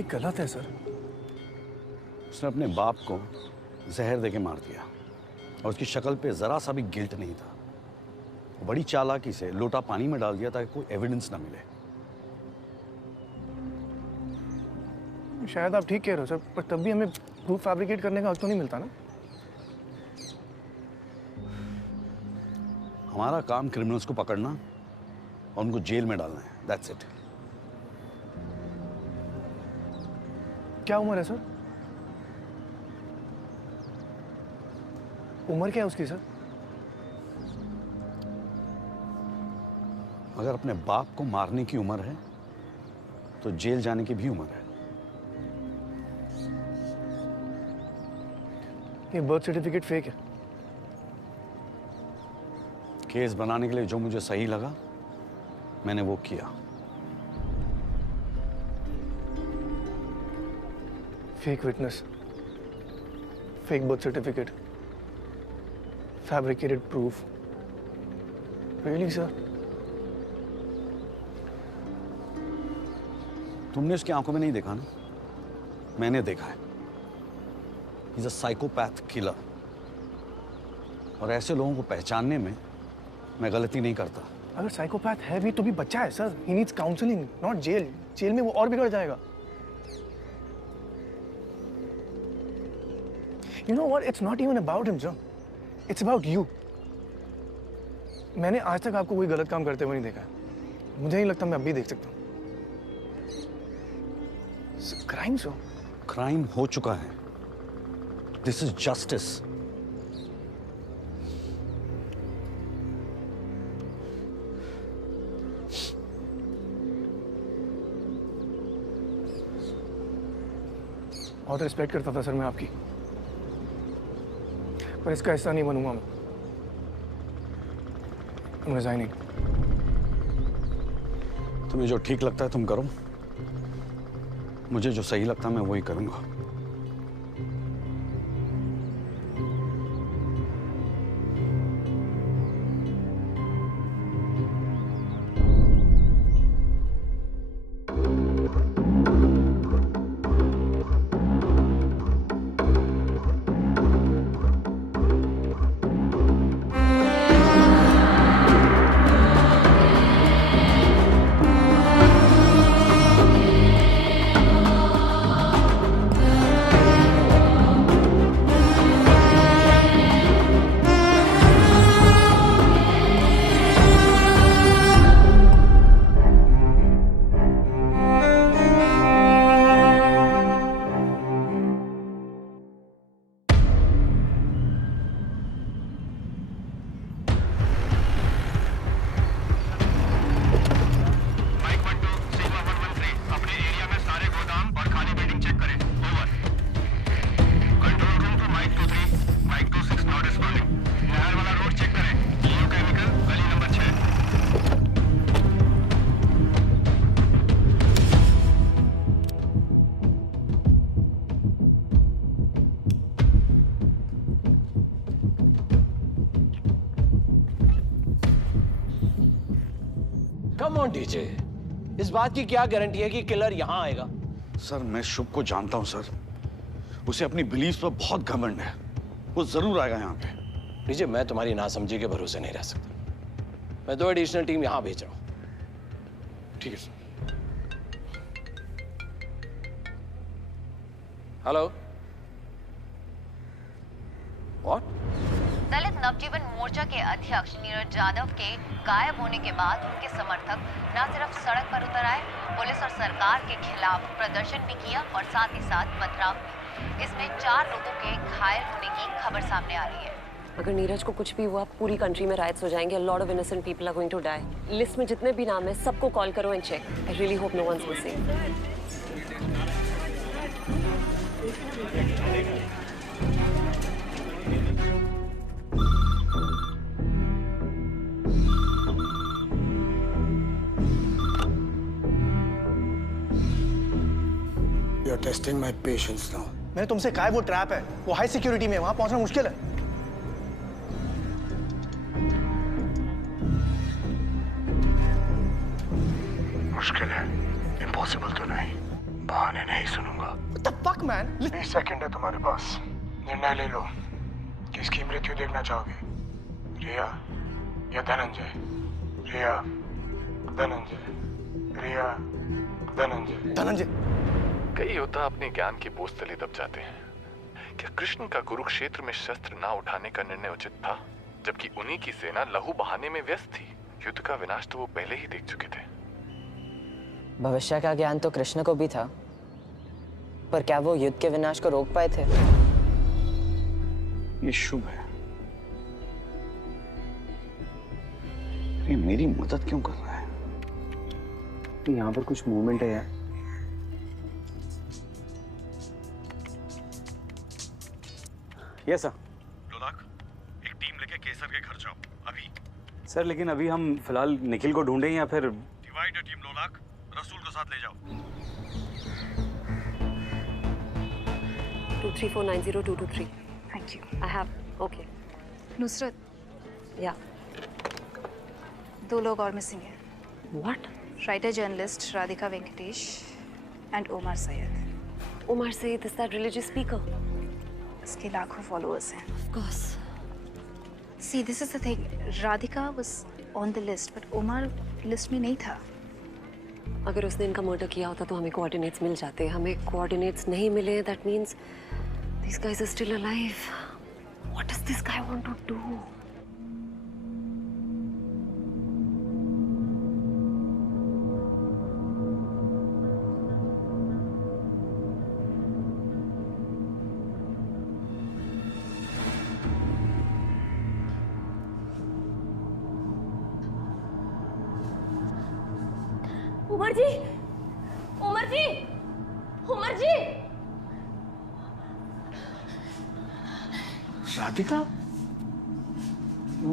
ये गलत है सर। उसने अपने बाप को जहर देके मार दिया और उसकी शक्ल पे जरा सा भी गिल्ट नहीं था। वो बड़ी चालाकी से लोटा पानी में डाल दिया ताकि कोई एविडेंस ना मिले। शायद आप ठीक कह रहे हो सर, पर तब भी हमें प्रूफ फैब्रिकेट करने का हक तो नहीं मिलता ना। हमारा काम क्रिमिनल्स को पकड़ना और उनको जेल में डालना है, दैट्स इट। क्या उम्र है सर? उम्र क्या है उसकी सर? अगर अपने बाप को मारने की उम्र है तो जेल जाने की भी उम्र है। ये बर्थ सर्टिफिकेट फेक है। केस बनाने के लिए जो मुझे सही लगा मैंने वो किया। Fake witness, fake birth certificate, fabricated proof. Really sir? तुमने उसकी आंखों में नहीं देखा ना, मैंने देखा है। He's a psychopath killer। और ऐसे लोगों को पहचानने में मैं गलती नहीं करता। अगर साइकोपैथ है भी तो भी बच्चा है sir. He needs counselling, not jail. Jail में वो और बिगड़ जाएगा। You know what? It's not even about him, John. It's about you. मैंने आज तक आपको कोई गलत काम करते हुए नहीं देखा है। मुझे नहीं लगता मैं अब भी देख सकता हूँ। क्राइम सो? क्राइम हो चुका है। This is justice. बहुत रिस्पेक्ट करता था सर मैं आपकी, पर इसका हिस्सा नहीं बनूंगा मैं। I'm resigning। तुम्हें जो ठीक लगता है तुम करो, मुझे जो सही लगता है मैं वही करूंगा। कम ऑन डीजे, इस बात की क्या गारंटी है कि किलर यहाँ आएगा? सर मैं शुभ को जानता हूं सर, उसे अपनी बिलीफ पर बहुत घमंड है। वो जरूर आएगा यहाँ पे। डीजे मैं तुम्हारी नासमझी के भरोसे नहीं रह सकता। मैं 2 एडिशनल टीम यहाँ भेज रहा हूँ। ठीक है sir. Hello, what? Dalit Navjeevan Morcha के अध्यक्ष नीरज यादव के गायब होने के बाद उनके समर्थक न सिर्फ सड़क पर उतर आए, पुलिस और सरकार के खिलाफ प्रदर्शन भी किया और साथ ही साथ पथराव भी। इसमें 4 लोगों के घायल होने की खबर सामने आ रही है। अगर नीरज को कुछ भी हुआ पूरी कंट्री में राइट्स हो जाएंगे। Lot of innocent people are going to die. List में जितने भी नाम है सबको कॉल करो and check. I really hope no one's missing. You're testing my patience now. मैंने तुमसे कहा है वो ट्रैप है, वो हाई सिक्योरिटी में है, वहां पहुंचना मुश्किल है। मुश्किल है, इम्पॉसिबल तो नहीं, बहाने नहीं सुनूंगा। What the fuck, man? 20 second है तुम्हारे पास, निर्णय ले लो। किसकी मृत्यु देखना चाहोगे, रिया या धनंजय? रिया, धनंजय, रिया, धनंजय। धनंजय। कई योद्धा अपने ज्ञान के बोझ तले दब जाते हैं। क्या कृष्ण का कुरुक्षेत्र में शस्त्र ना उठाने का निर्णय उचित था, जबकि उन्हीं की सेना लहू बहाने में व्यस्त थी? युद्ध का विनाश तो वो पहले ही देख चुके थे। भविष्य का ज्ञान तो कृष्ण को भी था, पर क्या वो युद्ध के विनाश को रोक पाए थे? ये शुभ है। ये मेरी मदद क्यों कर रहा है? यहाँ पर कुछ मूवमेंट है यार। Yes sir. लोलाक, एक टीम लेके केसर के घर जाओ अभी। सर लेकिन अभी हम फिलहाल निखिल को ढूंढें या फिर? डिवाइड द टीम लोलाक, रसूल को साथ ले जाओ। 234902223. Thank you. I have. Okay. Nusrat, Yeah. 2 लोग और मिसिंग हैं। What? Writer journalist Radhika Venkatesh and Omar Syed. Omar Saeed is that religious speaker? इसके लाखों फॉलोअर्स हैं। Of course. See, this is the thing. Radhika was on the list, but Omar list में नहीं था। अगर उसने इनका मर्डर किया होता तो हमें कोऑर्डिनेट्स मिल जाते। हमें कोऑर्डिनेट्स नहीं मिले, that means these guys are still alive. What does this guy want to do? Umar ji, Umar ji, Umar ji. Radhika,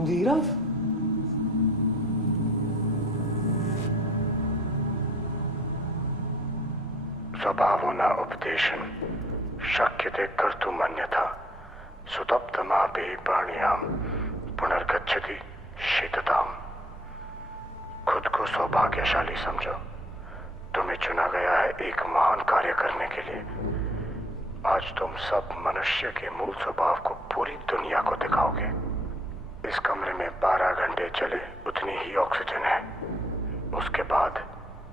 Neerav, स्वभावो न उपदेशन शक्यते कर्तुम् अन्यथा सुतप्तमापि प्राणियां पुनर्गच्छति शीतताम्। खुद को सौभाग्यशाली समझो, तुम्हें चुना गया है एक महान कार्य करने के लिए। आज तुम सब मनुष्य के मूल स्वभाव को पूरी दुनिया को दिखाओगे। इस कमरे में 12 घंटे चले उतनी ही ऑक्सीजन है। उसके बाद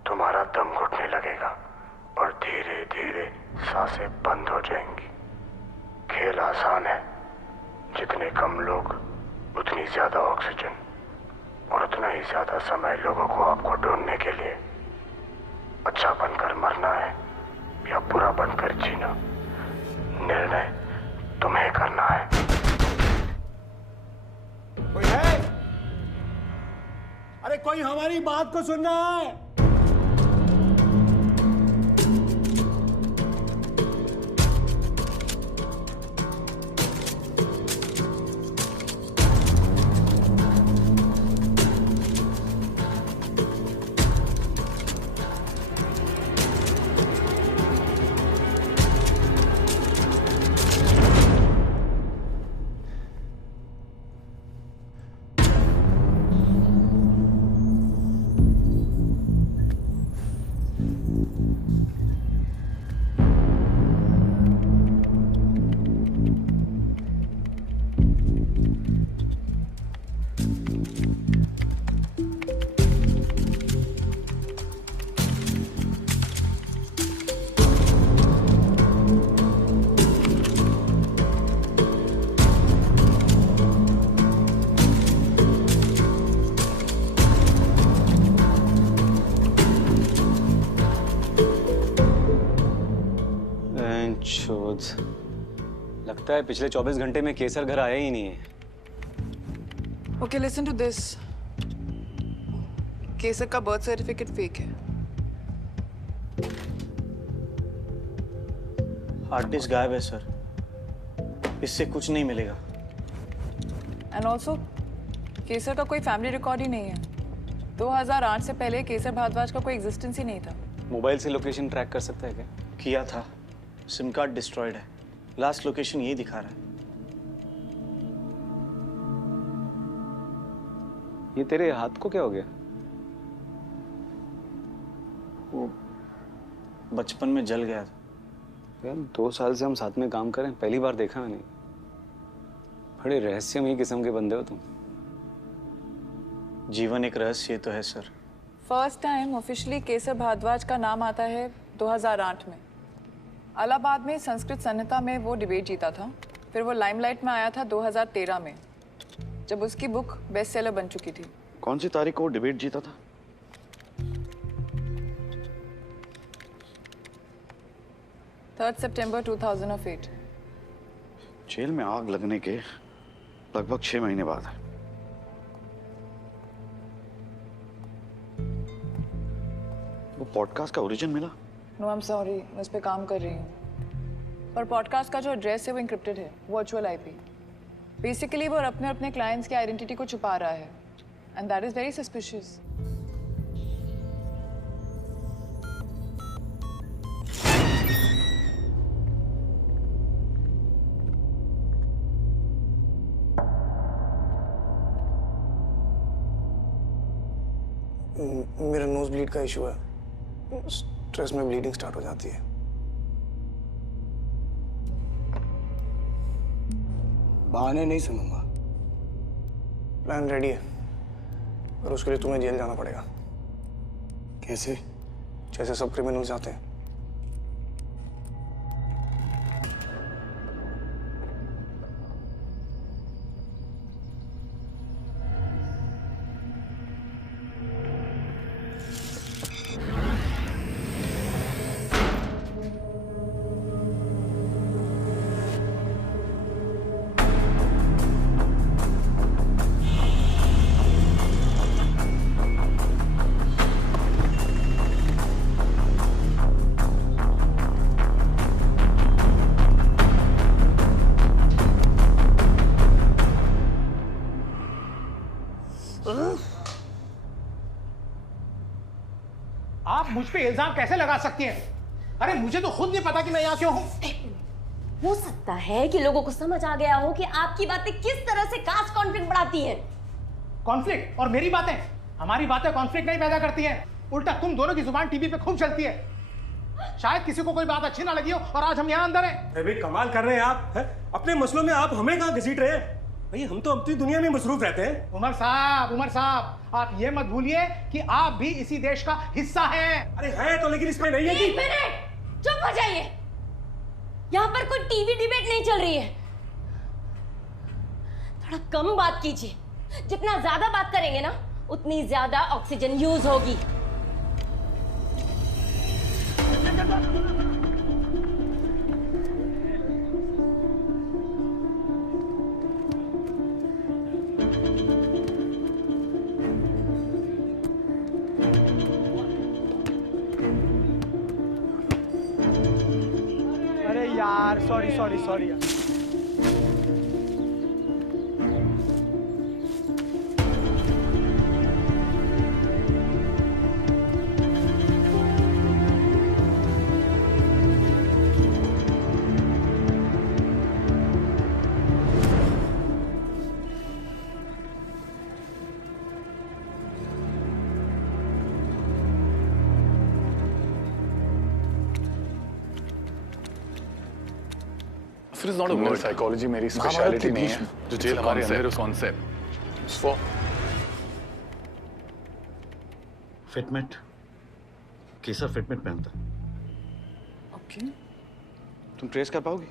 तुम्हारा दम घुटने लगेगा और धीरे धीरे सांसें बंद हो जाएंगी। खेल आसान है, जितने कम लोग उतनी ज्यादा ऑक्सीजन और उतना ही ज्यादा समय लोगों को आपको ढूंढने के लिए। अच्छा बनकर मरना है या बुरा बनकर जीना, निर्णय तुम्हें करना है। कोई है? अरे कोई हमारी बात को सुन रहा है? लगता है पिछले 24 घंटे में केसर घर आया ही नहीं है। Okay, listen to this. केसर का बर्थ सर्टिफिकेट फेक है। हार्ड डिस्क गायब है सर, इससे कुछ नहीं मिलेगा। एंड ऑल्सो केसर का कोई फैमिली रिकॉर्ड ही नहीं है। 2008 से पहले केसर भारद्वाज का कोई एग्जिस्टेंस ही नहीं था। मोबाइल से लोकेशन ट्रैक कर सकता है क्या? किया था, सिम कार्ड डिस्ट्रॉयड है। लास्ट लोकेशन यही दिखा रहा है। ये तेरे हाथ को क्या हो गया? बचपन में जल गया था। यार 2 साल से हम साथ में काम करें, पहली बार देखा मैंने। बड़े रहस्यमयी किस्म के बंदे हो तुम। जीवन एक रहस्य तो है सर। फर्स्ट टाइम ऑफिशियली केसर भारद्वाज का नाम आता है 2008 में। इलाहाबाद में संस्कृत संहिता में वो डिबेट जीता था। फिर वो लाइमलाइट में आया था 2013 में, जब उसकी बुक बेस्ट सेलर बन चुकी थी। कौन सी तारीख को वो डिबेट जीता था? September 2008। जेल में आग लगने के लगभग 6 महीने बाद। वो पॉडकास्ट का ओरिजिन मिला? नो आई एम सॉरी, मैं उस पर काम कर रही हूँ। पर पॉडकास्ट का जो एड्रेस है वो इंक्रिप्टेड है, वर्चुअल आईपी। बेसिकली वो अपने क्लाइंट्स की आइडेंटिटी को छुपा रहा है, and that is very suspicious. मेरा नोज ब्लीड का इशू है। स्ट्रेस में ब्लीडिंग स्टार्ट हो जाती है। बहाने नहीं सुनूंगा। प्लान रेडी है, और उसके लिए तुम्हें जेल जाना पड़ेगा। कैसे? जैसे सब क्रिमिनल्स जाते हैं। आप मुझ पे इल्जाम कैसे लगा सकती हैं? अरे मुझे तो खुद नहीं पता कि मैं यहाँ क्यों हूँ। हो सकता है कि लोगों को समझ आ गया हो कि आपकी बातें किस तरह से कास्ट कॉन्फ्लिक्ट बढ़ाती हैं। कॉन्फ्लिक्ट? और मेरी बातें? हमारी बातें कॉन्फ्लिक्ट नहीं पैदा करती हैं। उल्टा तुम दोनों की जुबान टीवी पे खूब चलती है। शायद किसी को कोई बात अच्छी ना लगी हो और आज हम यहाँ अंदर हैं। अरे कमाल कर रहे हैं आप है? अपने मसलों में आप हमें कहाँ घसीट रहे हैं? भाई हम तो अपनी दुनिया में मसरूफ रहते हैं। उमर साहब, आप ये मत भूलिए कि आप भी इसी देश का हिस्सा हैं। अरे है तो, लेकिन इसमें नहीं है कि... एक मिनट, चुप हो जाइए। यहाँ पर कोई टीवी डिबेट नहीं चल रही है। थोड़ा कम बात कीजिए। जितना ज्यादा बात करेंगे ना, उतनी ज्यादा ऑक्सीजन यूज होगी। अरे यार, सॉरी यार। It is not a word. Psychology मेरी स्पेशलिटी नहीं है। जो जेल हमारे अंदर उस कॉन्सेप्ट। For फिटमेट, केसर फिटमेट पहनता है। ओके। तुम ट्रेस कर पाओगी?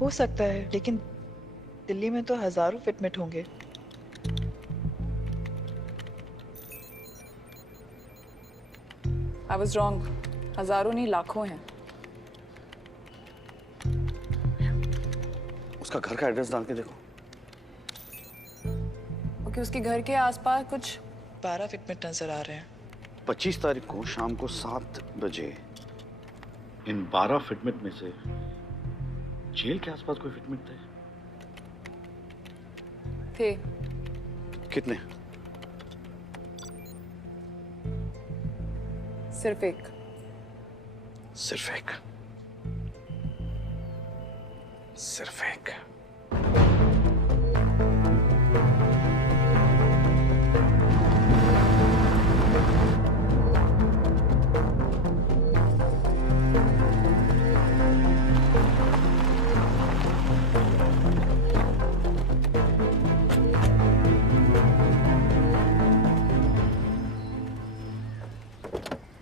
हो सकता है, लेकिन दिल्ली में तो हजारों फिटमेट होंगे। I was wrong. हजारों नहीं, लाखों हैं। उसका घर का एड्रेस डाल के देखो। ओके, उसके घर के आसपास कुछ 12 फिटमेट नजर आ रहे हैं। 25 तारीख को शाम को 7 बजे इन 12 फिटमेट में से जेल के आसपास कोई फिटमेट थे? कितने? सिर्फ एक। सिर्फ एक। सिर्फ एक।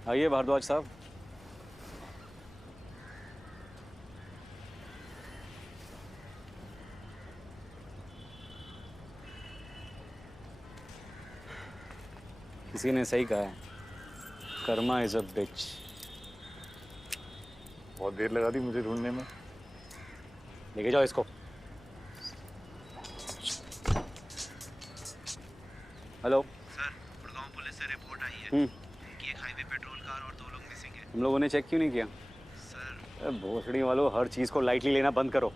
आइए भारद्वाज साहब। किसी ने सही कहा है, कर्मा इज अ बिच। बहुत देर लगा दी मुझे ढूंढने में। लेके जाओ इसको। हेलो सर, गुड़गांव पुलिस से रिपोर्ट आई है कि एक हाईवे पेट्रोल कार और 2 लोग मिसिंग हैं। हम लोगों ने चेक क्यों नहीं किया? सर भोसड़ी वालों, हर चीज़ को लाइटली लेना बंद करो।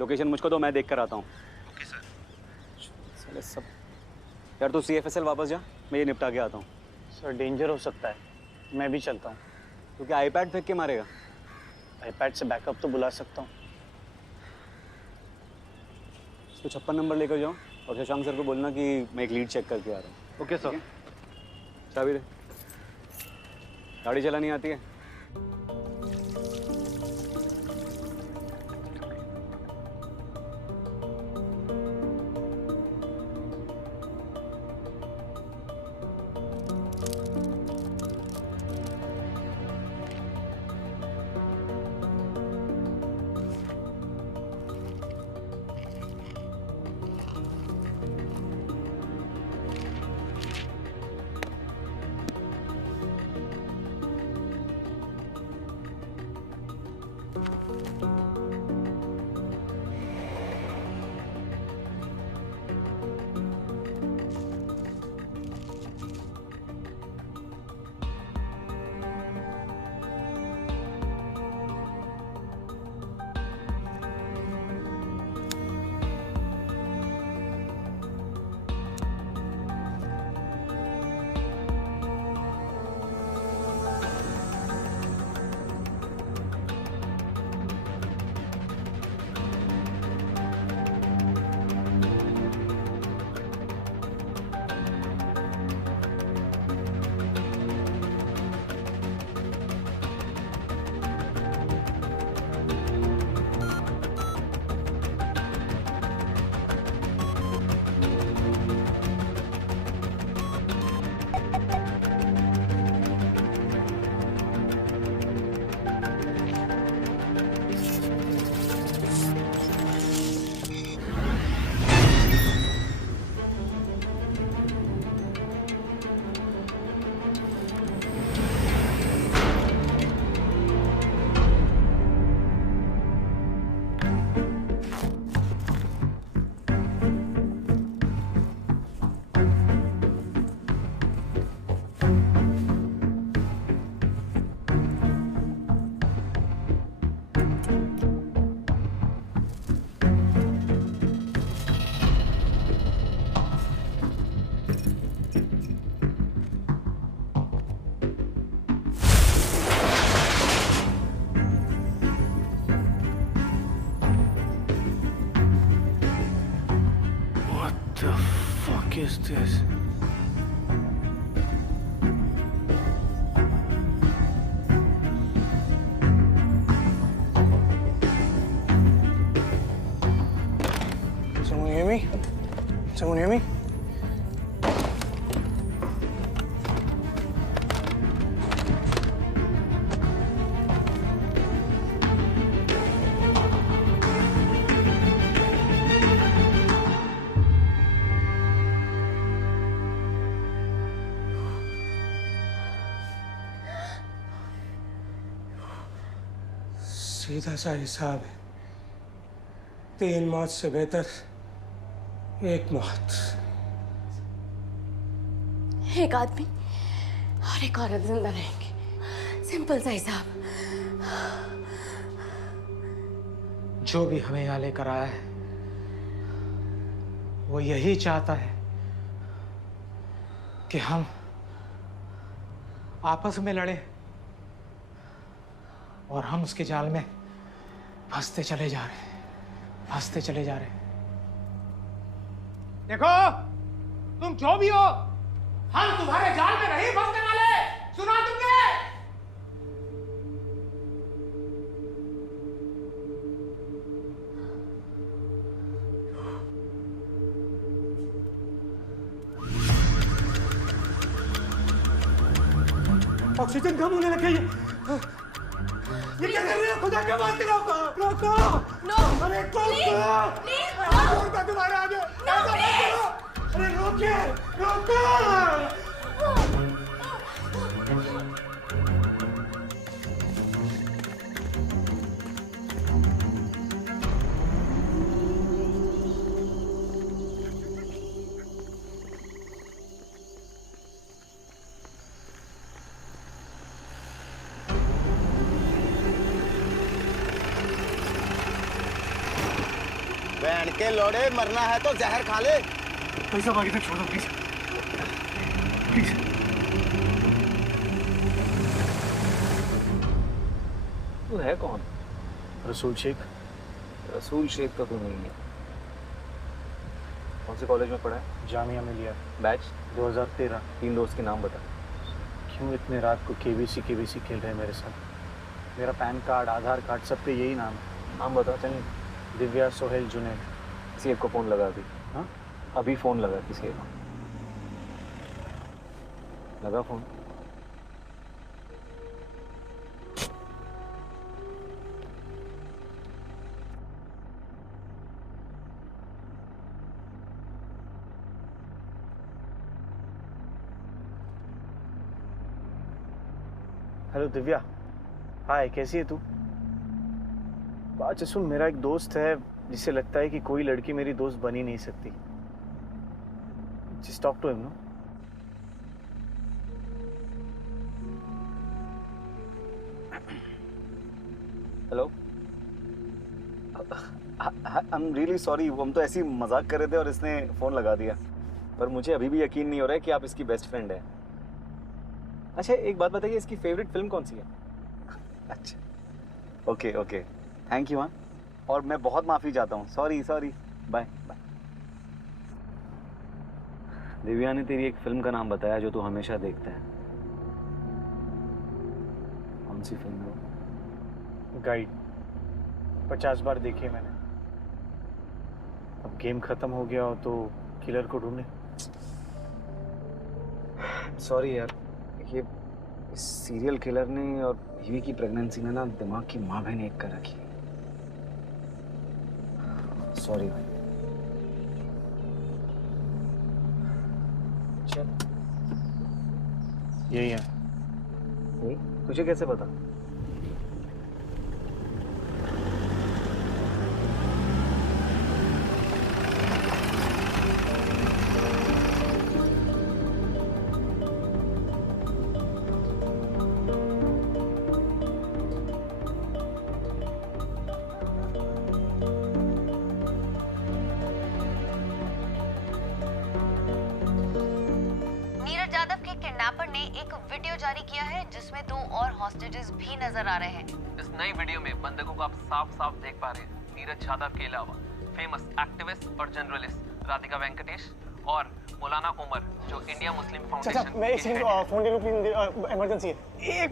लोकेशन मुझको दो, मैं देख कर आता हूँ। Okay sir. चले सब। यार तू CFSL वापस जा, मैं ये निपटा के आता हूँ। सर डेंजर हो सकता है, मैं भी चलता हूँ। तो क्या आईपैड फेंक के मारेगा? आईपैड से बैकअप तो बुला सकता हूँ। इसको 56 नंबर लेकर जाओ और शशांक सर को बोलना कि मैं एक लीड चेक करके आ रहा हूँ। Okay sir. चाबी दे। गाड़ी चलानी आती है? is this? Someone hear me? Someone hear me? सीधा सा हिसाब है, 3 मौत से बेहतर 1 मौत। एक आदमी और एक औरत जिंदा रहेंगे, सिंपल सा हिसाब। जो भी हमें यहाँ लेकर आया है वो यही चाहता है कि हम आपस में लड़े और हम उसके जाल में फंसते चले जा रहे हैं, फंसते चले जा रहे हैं। देखो, तुम जो भी हो, हम तुम्हारे जाल में नहीं फंसने वाले। सुना तुमने? ऑक्सीजन कम होने लग गई है। ये क्या कर रहे हो? खुदा के वास्ते रोको, रोको। नो, अरे प्लीज, रोको तुम्हारे आगे। अरे रोकिए, रोको। बहन के लोड़े, मरना है तो जहर खा ले। पैसा बाकी तक छोड़ दो प्लीज, प्लीज। तू है कौन? रसूल शेख। रसूल शेख तो तू नहीं है। कौन से कॉलेज में पढ़ा है? जामिया में लिया। बैच 2013। 3 दोस्त के नाम बता। क्यों इतने रात को केबीसी खेल रहे हैं मेरे साथ? मेरा पैन कार्ड, आधार कार्ड, सब पे यही नाम है। नाम बता। चल। दिव्या, सोहेल, जुनैद। किसी एक को फोन लगा दी। हाँ, अभी फोन लगा किसी एक को। लगा फोन। हेलो दिव्या, हाय, कैसी है तू? अच्छा सुन, मेरा एक दोस्त है जिसे लगता है कि कोई लड़की मेरी दोस्त बन ही नहीं सकती। Just talk to him, no? Hello. I am really sorry, हम तो ऐसे ही मजाक कर रहे थे और इसने फोन लगा दिया। पर मुझे अभी भी यकीन नहीं हो रहा है कि आप इसकी बेस्ट फ्रेंड है। अच्छा एक बात बताइए, इसकी फेवरेट फिल्म कौन सी है? अच्छा ओके ओके, थैंक यू। हाँ, और मैं बहुत माफ़ी चाहता हूँ। Sorry sorry, bye bye. Divya ने तेरी एक फिल्म का नाम बताया जो तू हमेशा देखता है। कौन सी फिल्म है वो? गाइड। 50 बार देखी है मैंने। अब गेम खत्म हो गया हो तो किलर को ढूंढे। सॉरी यार, ये सीरियल किलर ने और बीवी की प्रेगनेंसी ने ना दिमाग की माँ बहन एक कर रखी है। सॉरी भाई। चल, यही है। यही? तुझे कैसे पता? जारी किया है जिसमें 2 और हॉस्टेजेस भी नजर आ रहे हैं। इस नई वीडियो में बंधकों को आप साफ-साफ देख पा रहे हैं। नीरज यादव के अलावा फेमस एक्टिविस्ट और जर्नलिस्ट राधिका वेंकटेश और मौलाना उमर जो इंडिया मुस्लिम फाउंडेशन। मैं एक सेकंड फोन ले लूं प्लीज, इमरजेंसी है। एक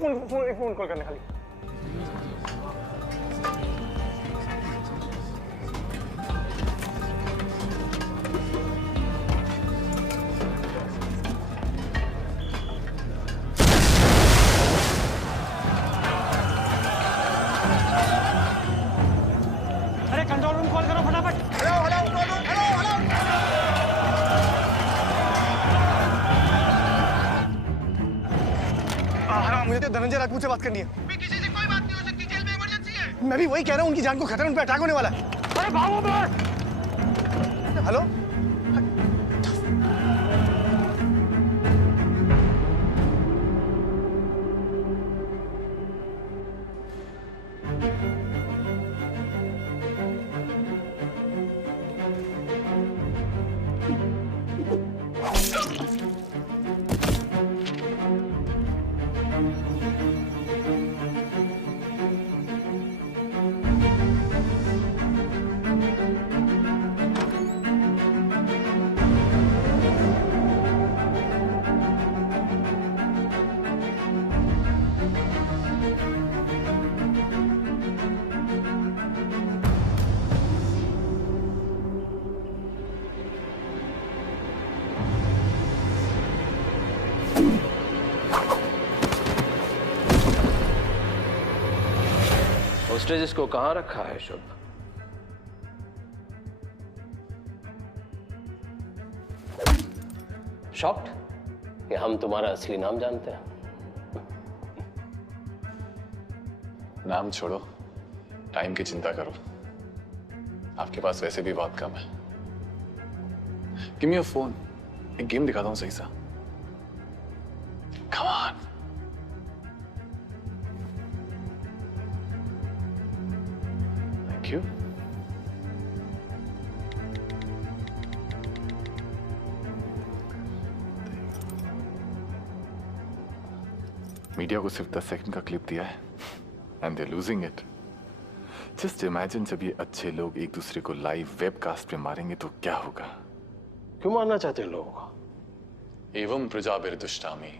फोन कॉल करने खाली। कंट्रोल रूम कॉल करो फटाफट। हेलो, मुझे तो धनंजय राजपूत से बात करनी है। किसी से कोई बात नहीं हो सकती, जेल में इमरजेंसी है। मैं भी वही कह रहा हूँ, उनकी जान को खतरा, उन पे अटैक होने वाला है। अरे भागो मत। हेलो, होस्टेजेस को कहां रखा है शुभ? शॉक्ड कि हम तुम्हारा असली नाम जानते हैं? नाम छोड़ो, टाइम की चिंता करो। आपके पास वैसे भी बहुत कम है। गिव मी योर फोन, एक गेम दिखाता हूं सही सा। Come on. Thank you. Media को सिर्फ 10 सेकंड का क्लिप दिया है and they losing it. Just imagine जब ये अच्छे लोग एक दूसरे को लाइव वेबकास्ट पे मारेंगे तो क्या होगा? क्यों मारना चाहते हैं लोगों को? एवं प्रजाभिर्दुष्टामि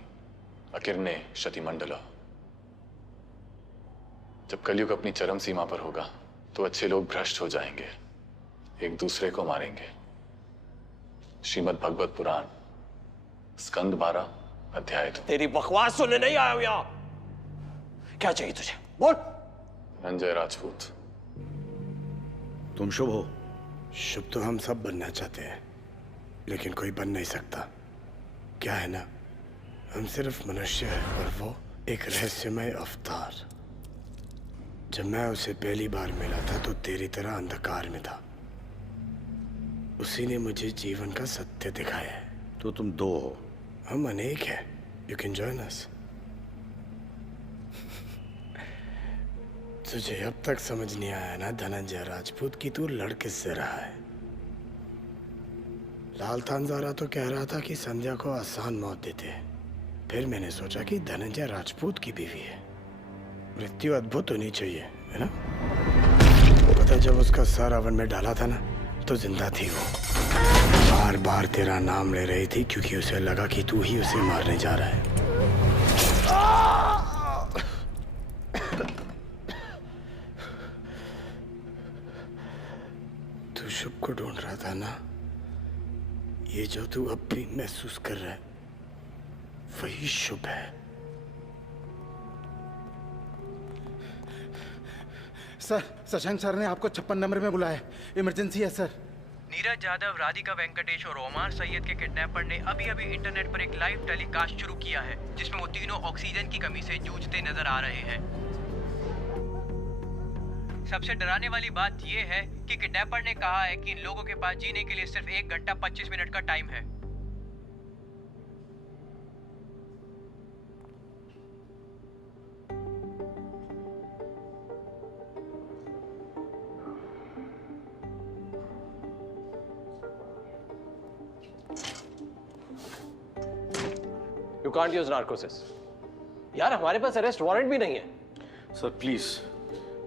अकिरणे शतिमंडल। जब कलयुग अपनी चरम सीमा पर होगा तो अच्छे लोग भ्रष्ट हो जाएंगे, एक दूसरे को मारेंगे। श्रीमद् भगवत पुराण स्कंद 12 अध्याय 2। तेरी बकवास सुनने नहीं आया हूं यहां। क्या चाहिए तुझे? बोल। धनंजय राजपूत। तुम शुभ हो? शुभ तो हम सब बनना चाहते हैं, लेकिन कोई बन नहीं सकता। क्या है ना, हम सिर्फ मनुष्य हैं और वो एक रहस्यमय अवतार। जब मैं उसे पहली बार मिला था तो तेरी तरह अंधकार में था। उसी ने मुझे जीवन का सत्य दिखाया है। तो तुम दो हो? हम अनेक हैं। You can join us. तुझे अब तक समझ नहीं आया ना धनंजय राजपूत की तू लड़ किससे रहा है? लाल थानजारा तो कह रहा था कि संध्या को आसान मौत देते हैं। फिर मैंने सोचा कि धनंजय राजपूत की बीवी है, मृत्यु अद्भुत होनी चाहिए, है ना? पता जब उसका सर अवन में डाला था ना तो जिंदा थी वो। बार बार तेरा नाम ले रही थी क्योंकि उसे लगा कि तू ही उसे मारने जा रहा है। तू शुभ को ढूंढ रहा था ना? ये जो तू अब भी महसूस कर रहा है वही शुभ है। सर, शशांक सर ने आपको 56 नंबर में बुलाया है। इमरजेंसी है सर। नीरज यादव, राधिका वेंकटेश और ओमार सैयद के किडनैपर ने अभी अभी इंटरनेट पर एक लाइव टेलीकास्ट शुरू किया है जिसमें वो तीनों ऑक्सीजन की कमी से जूझते नजर आ रहे हैं। सबसे डराने वाली बात यह है कि किडनैपर ने कहा है कि इन लोगों के पास जीने के लिए सिर्फ 1 घंटा 25 मिनट का टाइम है। You can't use narcosis. यार हमारे पास अरेस्ट वारंट भी नहीं है। सर प्लीज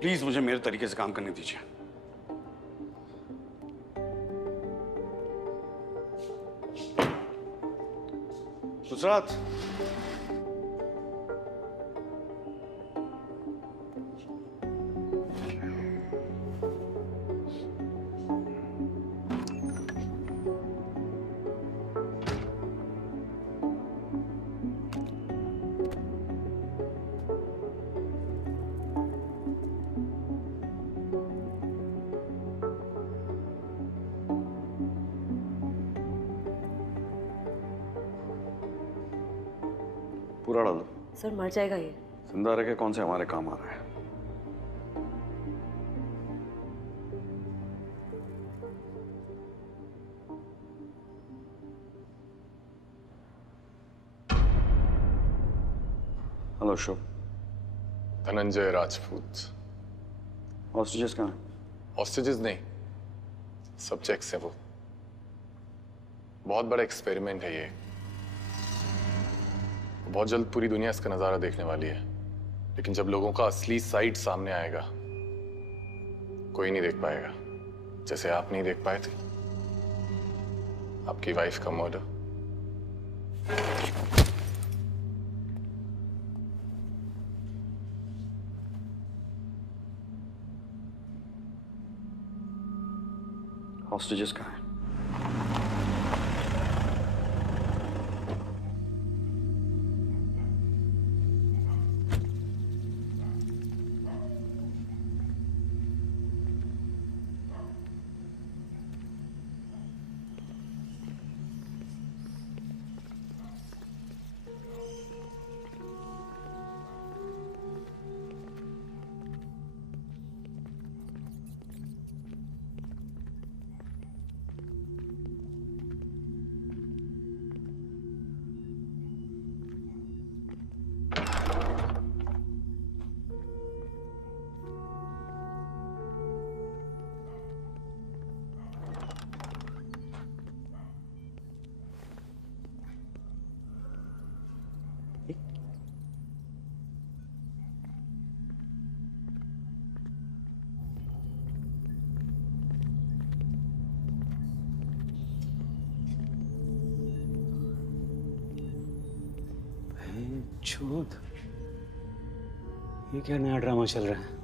प्लीज मुझे मेरे तरीके से काम करने दीजिए। गुजरात पूरा डाल दो। सर मर जाएगा ये। जिंदा रह के कौन से हमारे काम आ रहा है? हेलो शुभ। धनंजय राजपूत। हॉस्टेजेस कहाँ हैं? हॉस्टेजेस नहीं, सब्जेक्ट्स हैं वो। बहुत बड़ा एक्सपेरिमेंट है ये। बहुत जल्द पूरी दुनिया इसका नजारा देखने वाली है, लेकिन जब लोगों का असली साइड सामने आएगा कोई नहीं देख पाएगा, जैसे आप नहीं देख पाए थे आपकी वाइफ का मर्डर। हॉस्टेजेस कहाँ हैं? चूत, ये क्या नया ड्रामा चल रहा है?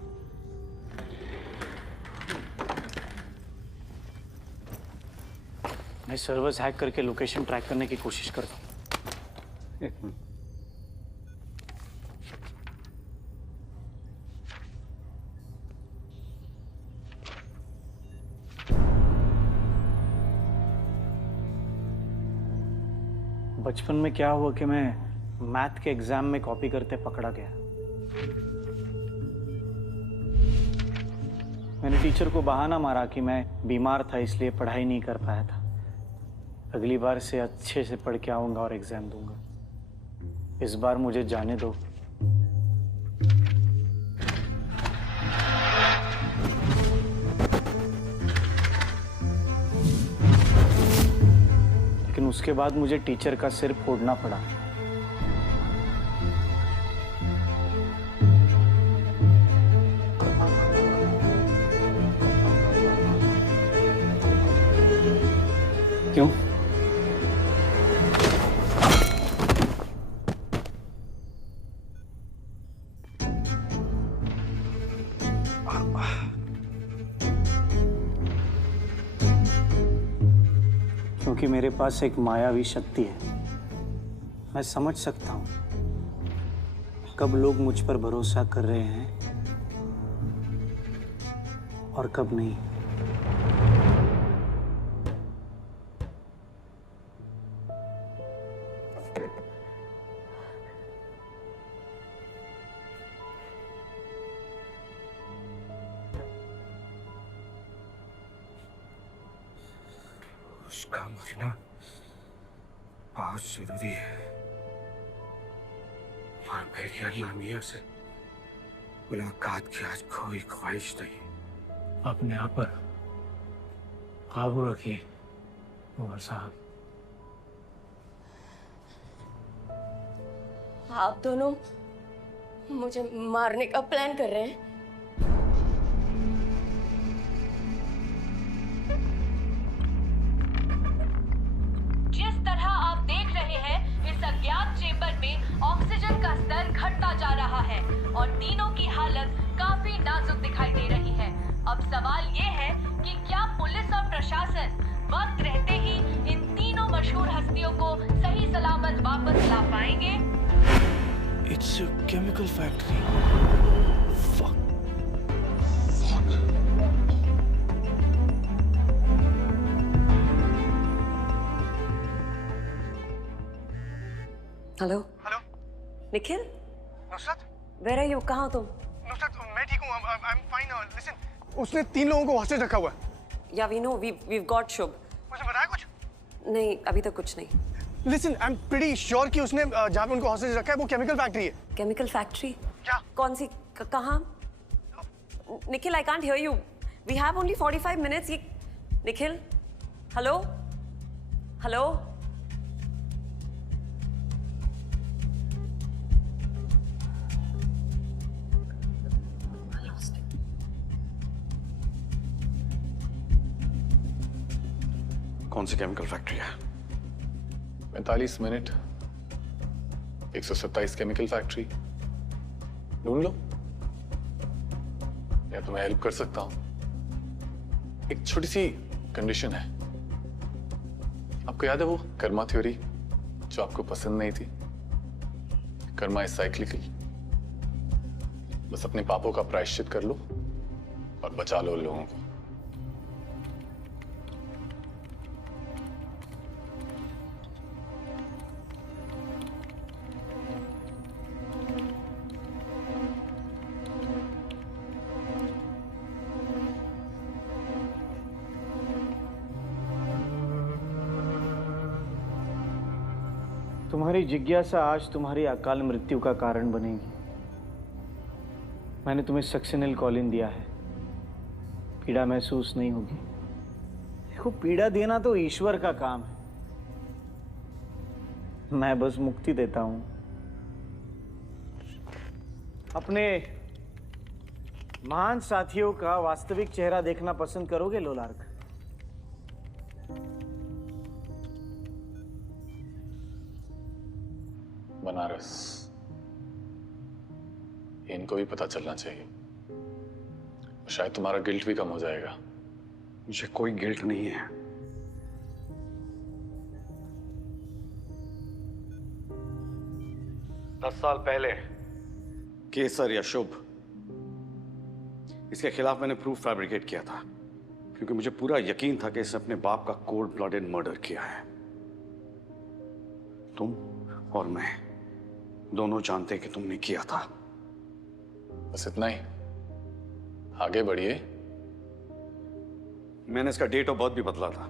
मैं सर्वर्स हैक करके लोकेशन ट्रैक करने की कोशिश करता हूँ। एक मिनट। बचपन में क्या हुआ कि मैं मैथ के एग्जाम में कॉपी करते पकड़ा गया। मैंने टीचर को बहाना मारा कि मैं बीमार था इसलिए पढ़ाई नहीं कर पाया था। अगली बार से अच्छे से पढ़ के आऊंगा और एग्जाम दूंगा। इस बार मुझे जाने दो। लेकिन उसके बाद मुझे टीचर का सिर फोड़ना पड़ा। क्यों? क्योंकि मेरे पास एक मायावी शक्ति है। मैं समझ सकता हूं कब लोग मुझ पर भरोसा कर रहे हैं और कब नहीं। उसका मरना बहुत जरूरी है और मेरी अल्लाह मियां से मुलाकात की आज कोई ख्वाहिश नहीं। अपने आप पर काबू रखिए उमर साहब। आप दोनों मुझे मारने का प्लान कर रहे हैं। जिस तरह आप देख रहे हैं, इस अज्ञात चेंबर में ऑक्सीजन का स्तर घटता जा रहा है और तीनों की हालत काफी नाजुक दिखाई दे रही है। अब सवाल ये है कि क्या पुलिस और प्रशासन वक्त रहते ही इन तीनों मशहूर हस्तियों को सही सलामत वापस ला पाएंगे? It's a chemical factory. Fuck. Hello hello Nikhil, Nusrat, where are you? कहाँ हो तुम? नुसरत मैं ठीक हूँ, आई एम फाइन। लिसन, उसने 3 लोगों को हॉस्टेज रखा हुआ है। या वी नो, we've got शुभ। मुझे बताया कुछ? नहीं, अभी तक कुछ नहीं। Listen, I am pretty sure कि उसने जहाँ पे उनको हॉस्टेज रखा है वो केमिकल फैक्ट्री है। Chemical factory? क्या? कौन सी? कहाँ? Nikhil, I can't hear you. We have only 45 minutes. ये निखिल, हेलो हेलो। कौन सी केमिकल फैक्ट्री है? 45 मिनट, 127 केमिकल फैक्ट्री। ढूंढ लो या तो मैं हेल्प कर सकता हूं। एक छोटी सी कंडीशन है। आपको याद है वो कर्मा थ्योरी जो आपको पसंद नहीं थी? Karma is cyclical. बस अपने पापों का प्रायश्चित कर लो और बचा लो लोगों को। तुम्हारी जिज्ञासा आज तुम्हारी अकाल मृत्यु का कारण बनेगी। मैंने तुम्हें सक्सेनिल कॉलिन दिया है, पीड़ा महसूस नहीं होगी। देखो, पीड़ा देना तो ईश्वर का काम है, मैं बस मुक्ति देता हूं। अपने महान साथियों का वास्तविक चेहरा देखना पसंद करोगे लोलार्क? बनारस। टीम को भी पता चलना चाहिए, शायद तुम्हारा गिल्ट भी कम हो जाएगा। मुझे कोई गिल्ट नहीं है। दस साल पहले केसर या शुभ, इसके खिलाफ मैंने प्रूफ फैब्रिकेट किया था, क्योंकि मुझे पूरा यकीन था कि इसने अपने बाप का कोल्ड ब्लडेड मर्डर किया है। तुम और मैं दोनों जानते हैं कि तुमने किया था। बस इतना ही, आगे बढ़िए। मैंने इसका डेट ऑफ बर्थ भी बदला था,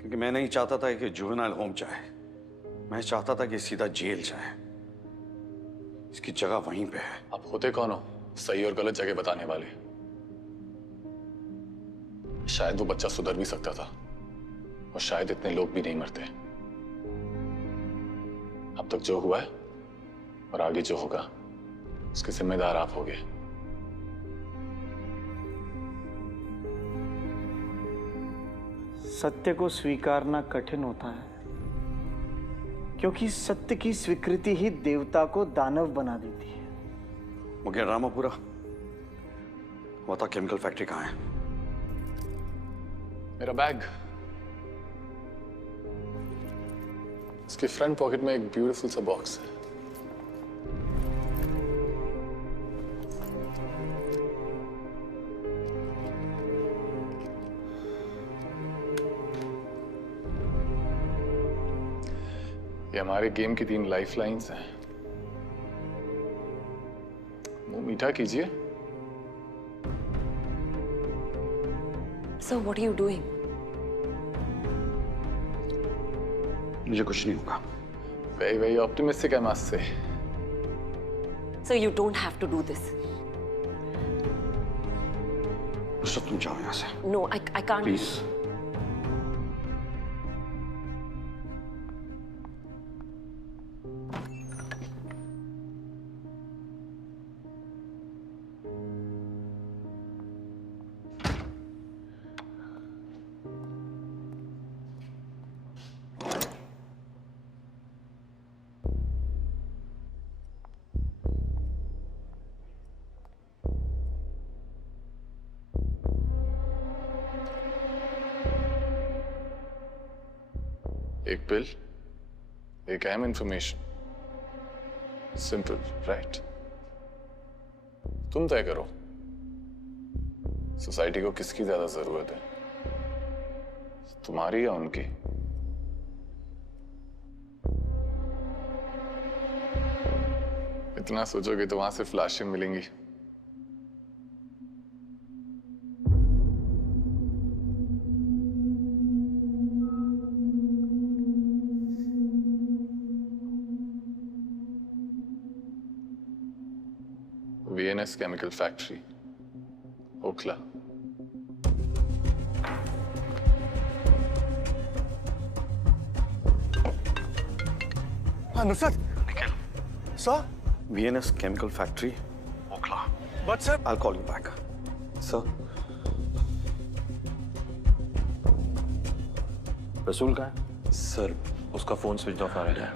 क्योंकि मैं नहीं चाहता था कि जुवेनाइल होम जाए, मैं चाहता था कि सीधा जेल जाए। इसकी जगह वहीं पे है। आप होते कौन हो सही और गलत जगह बताने वाले? शायद वो बच्चा सुधर भी सकता था, और शायद इतने लोग भी नहीं मरते। अब तक जो हुआ है और आगे जो होगा, उसके जिम्मेदार आप होगे। सत्य को स्वीकारना कठिन होता है, क्योंकि सत्य की स्वीकृति ही देवता को दानव बना देती है। मुझे रामापुरा बता, केमिकल फैक्ट्री कहाँ है? मेरा बैग, इसके फ्रंट पॉकेट में एक ब्यूटीफुल सा बॉक्स है। ये हमारे गेम की 3 लाइफ लाइन्स हैं। मुंह मीठा कीजिए। So what are you doing? मुझे कुछ नहीं होगा। Very optimistic, I must say. So you don't have to do this. Nusrat, तुम जाओ यहाँ से। No, I can't. Please. एक बिल, एक अहम इंफॉर्मेशन। Simple, right? तुम तय करो, सोसाइटी को किसकी ज्यादा जरूरत है, तुम्हारी या उनकी? इतना सोचोगे तो वहां से फ्लैशें मिलेंगी। VNS Chemical Factory, Okhla. Nusrat! Nikhil. Sir? VNS Chemical Factory, Okhla. But sir... I'll call you back. Sir? रसूल कहाँ है? सर, उसका फोन स्विच ऑफ आ रहा है।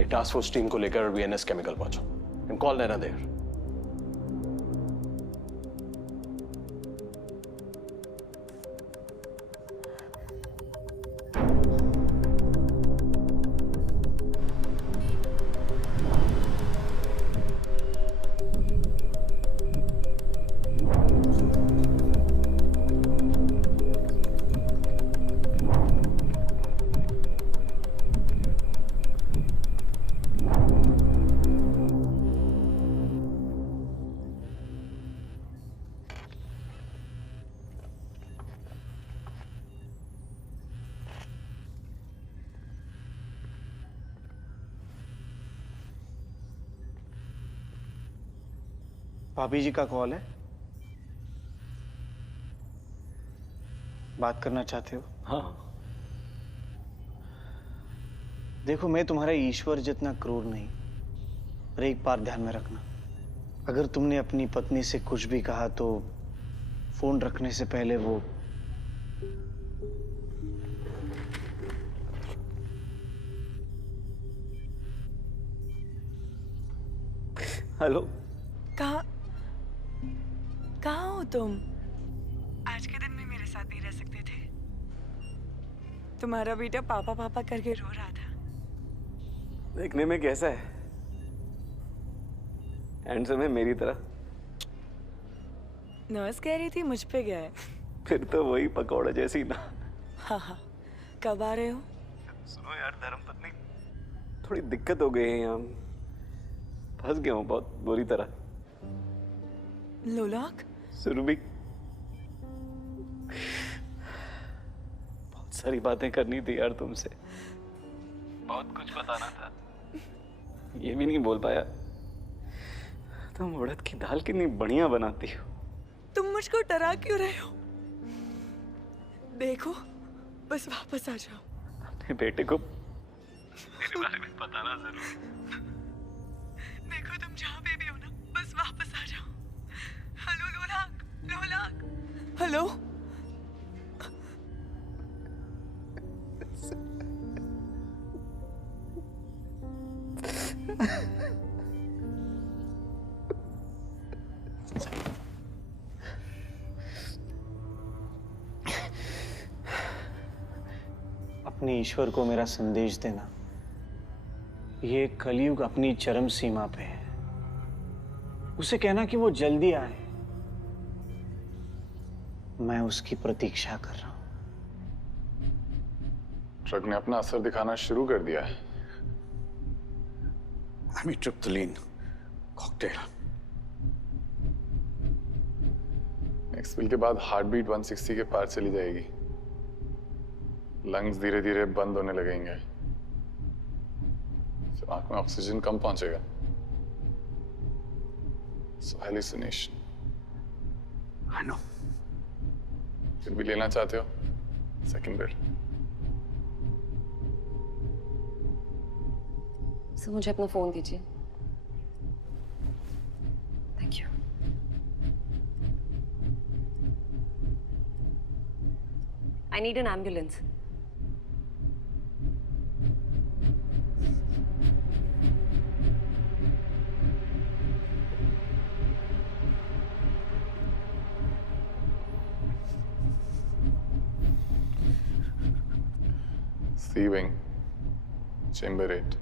एक टास्क फोर्स टीम को लेकर VNS केमिकल पहुंचो एंड कॉल नैना देयर। भाभी जी का कॉल है। बात करना चाहते हो? हाँ। देखो, मैं तुम्हारा ईश्वर जितना क्रूर नहीं, पर एक बात ध्यान में रखना, अगर तुमने अपनी पत्नी से कुछ भी कहा तो फोन रखने से पहले वो हेलो। कहाँ हो तुम? आज के दिन में मेरे साथ नहीं रह सकते थे? तुम्हारा बेटा पापा पापा करके रो रहा था। देखने में कैसा है? हैंडसम है मेरी तरह? नर्स कह रही थी मुझ पे गया है। फिर तो वही पकौड़ा जैसी ना। हाँ हाँ, कब आ रहे हो? सुनो यार धर्मपत्नी, थोड़ी दिक्कत हो गई है यहाँ। फंस गया हूँ बहुत बुरी तरह। लोलाक? सुरभि, बहुत सारी बातें करनी थी यार तुमसे। बहुत कुछ बताना था, ये भी नहीं बोल पाया। तुम उड़द की दाल कितनी बढ़िया बनाती हो। तुम मुझको डरा क्यों रहे हो? देखो, बस वापस आ जाओ। अपने बेटे को मेरे बारे में बताना जरूर। देखो तुम जहाँ पे भी हो ना, बस वापस आ जाओ। Hello Lolak, Lolak, hello. अपने ईश्वर को मेरा संदेश देना, ये कलयुग अपनी चरम सीमा पे है। उसे कहना कि वो जल्दी आए। मैं उसकी प्रतीक्षा कर रहा हूं। ड्रग ने अपना असर दिखाना शुरू कर दिया है। Amitriptyline cocktail. नेक्स्ट पिल के बाद हार्ट बीट 160 के पार चली जाएगी। लंग्स धीरे धीरे बंद होने लगेंगे। आंख में ऑक्सीजन कम पहुंचेगा। सो हेलुसिनेशन। I know। फिर भी लेना चाहते हो सेकंड बेड? सर मुझे अपना फोन दीजिए। Thank you. I need an ambulance. C wing, chamber 8.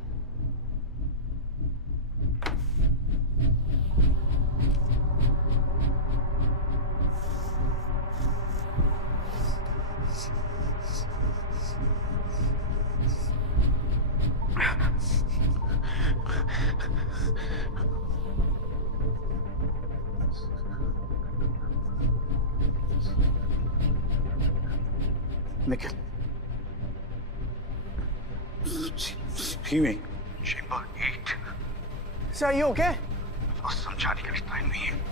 Nikhil, Healing. Chamber 8. Sir, are you okay? बस समझाने का भी टाइम नहीं है।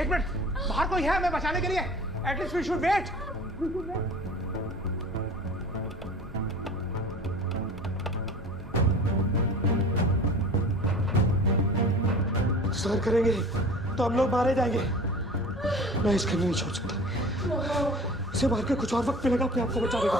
एक मिनट, बाहर कोई है हमें बचाने के लिए? At least we should wait. Sir करेंगे तो हम लोग मारे जाएंगे। मैं इसके नहीं छोड़ सकता। इसे मार के कुछ और वक्त मिलेगा अपने आप को बचाने का।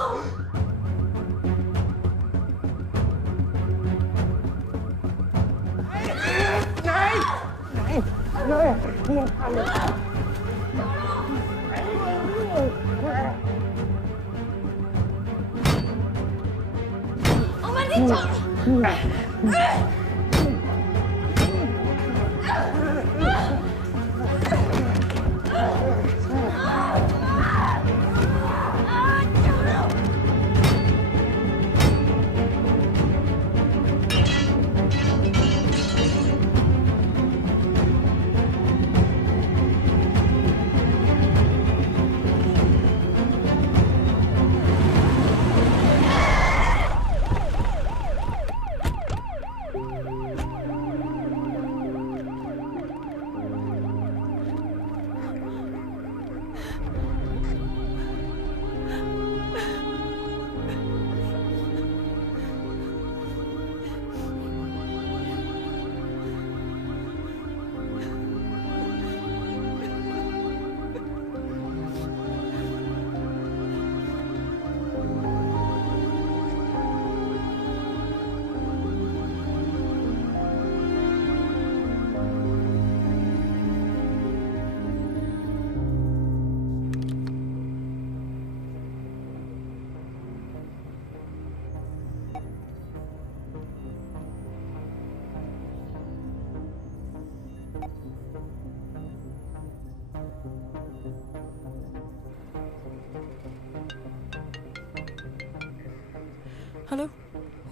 हेलो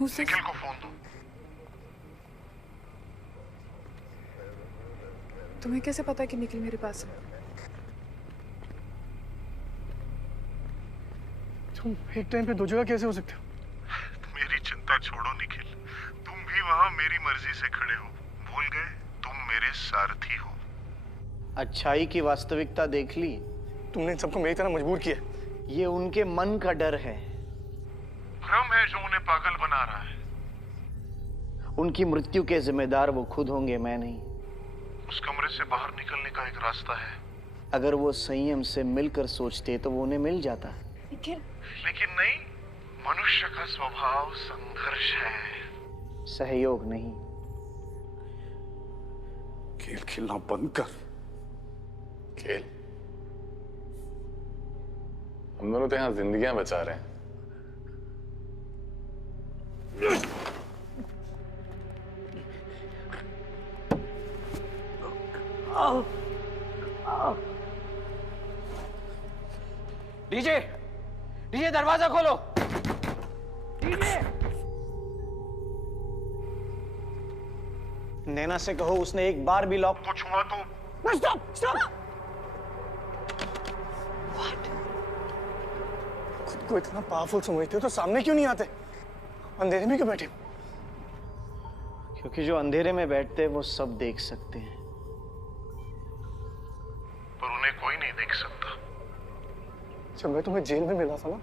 निखिल को फोन दो। तुम्हें कैसे पता कि निखिल मेरे पास है? तुम एक टाइम पे दो जगह कैसे हो सकते हो? मेरी चिंता छोड़ो निखिल, तुम भी वहां मेरी मर्जी से खड़े हो। भूल गए तुम मेरे सारथी हो। अच्छाई की वास्तविकता देख ली? तुमने इन सबको मेरी तरह मजबूर किया। ये उनके मन का डर है। भ्रम है जो उन्हें पागल बना रहा है। उनकी मृत्यु के जिम्मेदार वो खुद होंगे, मैं नहीं। उस कमरे से बाहर निकलने का एक रास्ता है। अगर वो संयम से मिलकर सोचते तो वो उन्हें मिल जाता। लेकिन नहीं, मनुष्य का स्वभाव संघर्ष है, सहयोग नहीं। खेल खेलना बंद कर। खेल? हम दोनों तो यहाँ जिंदगियां बचा रहे हैं। डीजे, डीजे दरवाजा खोलो। डीजे, नैना से कहो उसने एक बार भी लॉक को छुआ तो। Stop stop. खुद को इतना पावरफुल समझते हो तो सामने क्यों नहीं आते? अंधेरे में क्यों बैठे? क्योंकि जो अंधेरे में बैठते हैं वो सब देख सकते हैं, पर उन्हें कोई नहीं देख सकता। जब मैं तुम्हें जेल में मिला था ना,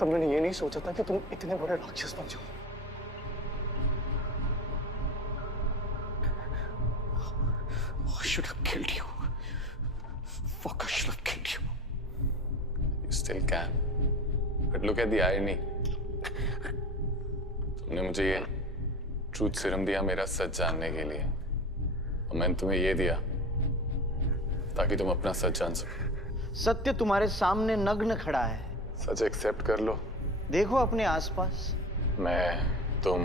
तब मैंने ये नहीं सोचा था कि तुम इतने बड़े राक्षस बन जाओ। I should have killed you. Fuck, I should have killed you. You still can. But look at the irony. तुमने मुझे ये ट्रूथ सीरम दिया मेरा सच जानने के लिए, और मैंने तुम्हें ये दिया ताकि तुम अपना सच जान सको। सत्य तुम्हारे सामने नग्न खड़ा है। सच एक्सेप्ट कर लो। देखो अपने आसपास। मैं, तुम,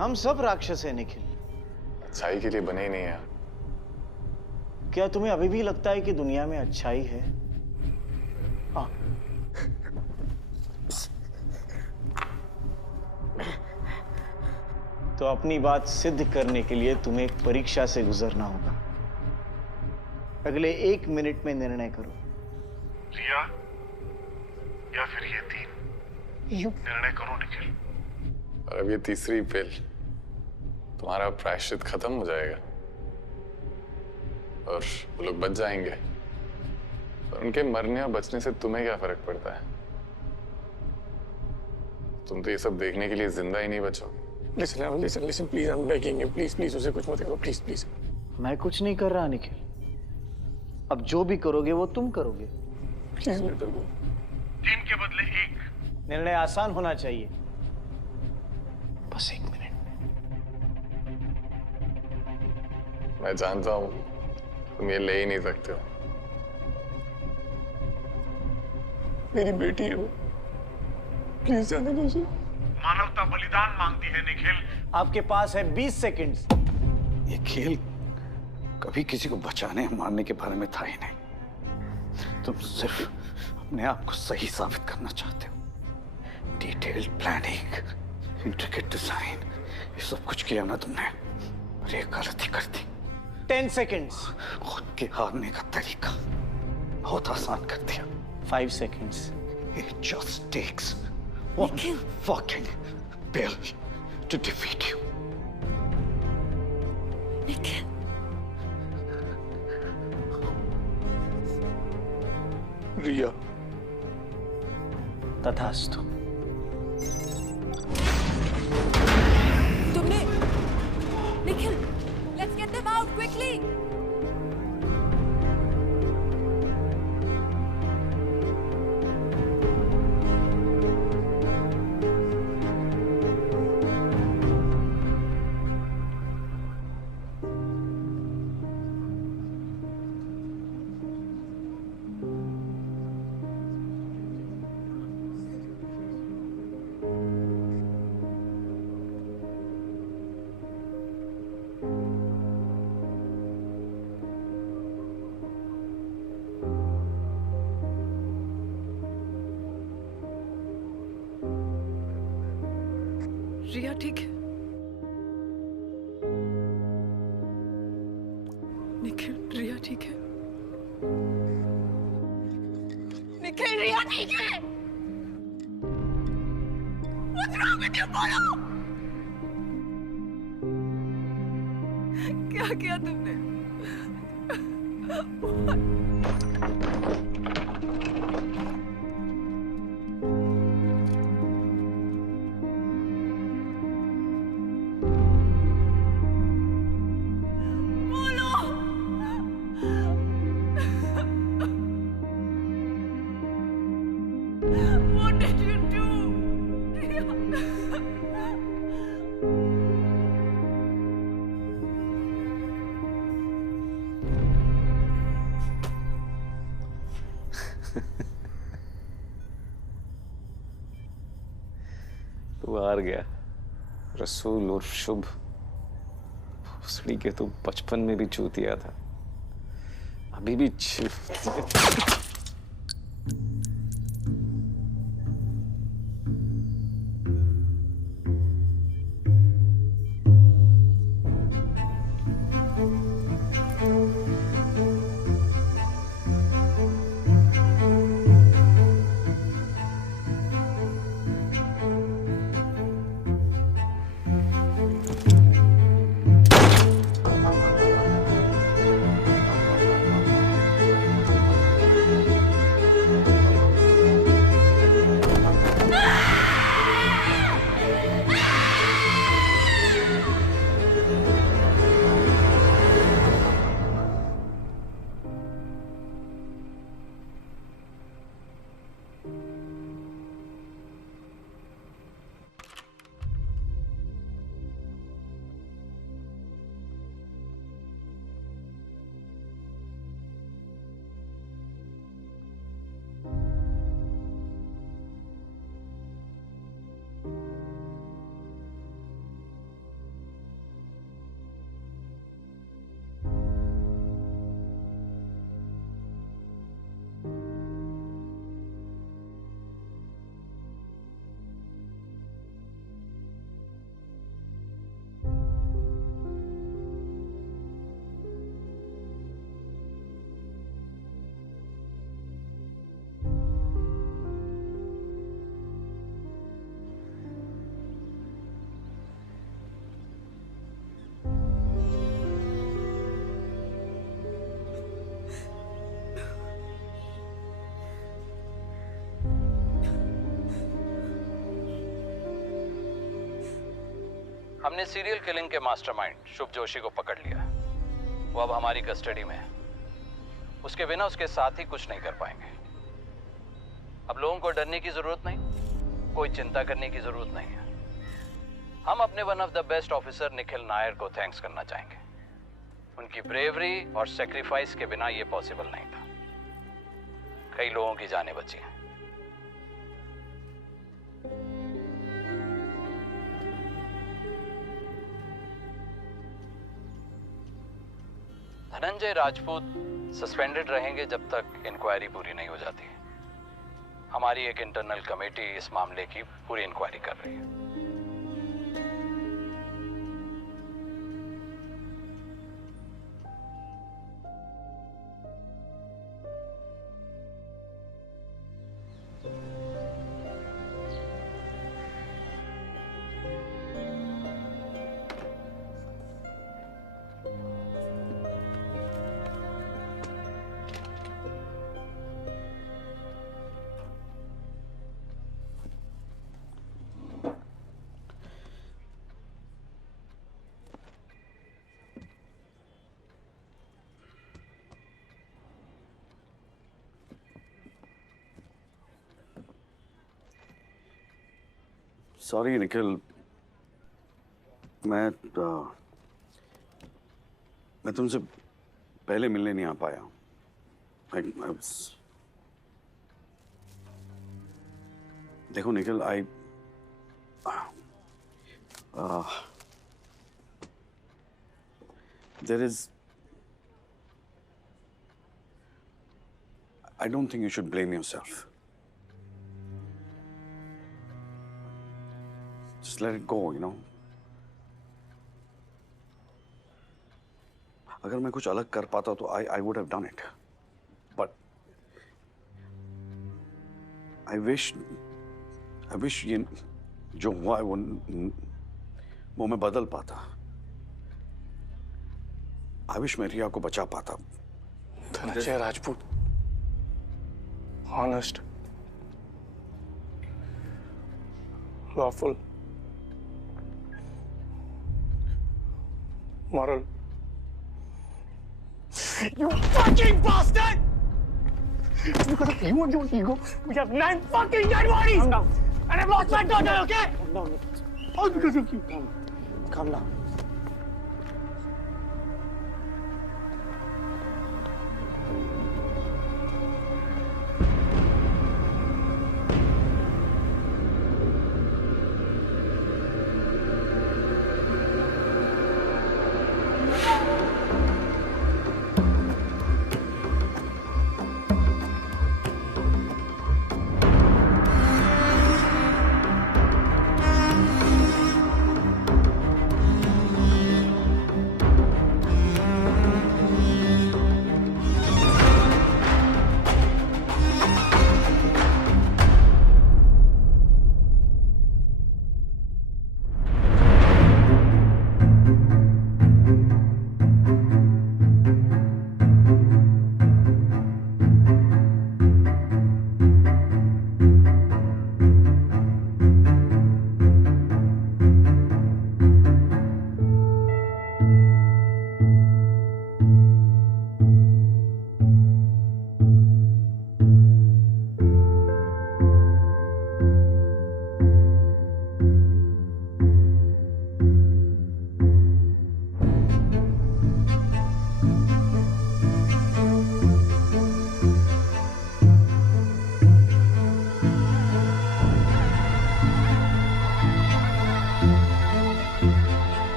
हम सब राक्षस हैं निखिल। अच्छाई के लिए बने ही नहीं है। क्या तुम्हें अभी भी लगता है कि दुनिया में अच्छाई है? हाँ। तो अपनी बात सिद्ध करने के लिए तुम्हें एक परीक्षा से गुजरना होगा। अगले 1 मिनट में निर्णय करो। रिया या फिर ये 3, निर्णय करो निखिल। और अब ये तीसरी पिल, तुम्हारा प्रायश्चित खत्म हो जाएगा और वो लोग बच जाएंगे। और उनके मरने और बचने से तुम्हें क्या फर्क पड़ता है? तुम तो ये सब देखने के लिए जिंदा ही नहीं बचोगे। Listen please, I am begging you, please please उसे कुछ मत करो, प्लीज प्लीज। मैं कुछ नहीं कर रहा निखिल। अब जो भी करोगे वो तुम करोगे। Please let go. 3 के बदले 1। निर्णय आसान होना चाहिए। बस 1 मिनट। मैं जानता हूं तुम ये ले ही नहीं सकते हो। मेरी बेटी है वो, प्लीज जाने दो उसे। मानवता बलिदान मांगती है निखिल। आपके पास है 20 सेकंड्स। ये खेल कभी किसी को बचाने या मारने के बारे में था ही नहीं। तुम सिर्फ अपने आप को सही साबित करना चाहते हो। डिटेल्ड प्लानिंग, इंट्रिकेट डिजाइन, ये सब कुछ किया ना तुमने, पर एक गलती कर दी। 10 सेकंड्स। खुद के हारने का तरीका बहुत आसान कर दिया। 5 seconds. It just takes one fucking pill to defeat you. Nikhil. रिया। तथास्तु। तुमने Nikhil, let's get them out quickly. रिया ठीक है? निखिल, रिया ठीक है? निखिल, रिया ठीक है? What's wrong with you, बोलो? क्या किया तुमने? What did you do? तू हार गया रसूल और शुभ। भोसड़ी के तू बचपन में भी चूतिया था, अभी भी हमने सीरियल किलिंग के मास्टरमाइंड शुभ जोशी को पकड़ लिया। वो अब हमारी कस्टडी में है। उसके बिना उसके साथ ही कुछ नहीं कर पाएंगे। अब लोगों को डरने की जरूरत नहीं, कोई चिंता करने की जरूरत नहीं है। हम अपने one of the best officer Nikhil Nair को थैंक्स करना चाहेंगे। उनकी ब्रेवरी और सेक्रीफाइस के बिना ये पॉसिबल नहीं था। कई लोगों की जानें बची हैं। धनंजय राजपूत सस्पेंडेड रहेंगे जब तक इंक्वायरी पूरी नहीं हो जाती। हमारी एक इंटरनल कमेटी इस मामले की पूरी इंक्वायरी कर रही है। सॉरी निखिल, मैं तुमसे पहले मिलने नहीं आ पाया। देखो Nikhil, I don't think you should blame yourself. Just just let it go, you know. अगर मैं कुछ अलग कर पाता तो I would have done it. But I wish ये जो हुआ है वो मैं बदल पाता. I wish मैं रिया को बचा पाता. Dhananjay Rajput, honest, lawful, moral. You fucking bastard! Because of you and your ego, we have 9 fucking dead bodies! Calm down. And I've lost my daughter, okay? Calm down. All because of you. Calm down.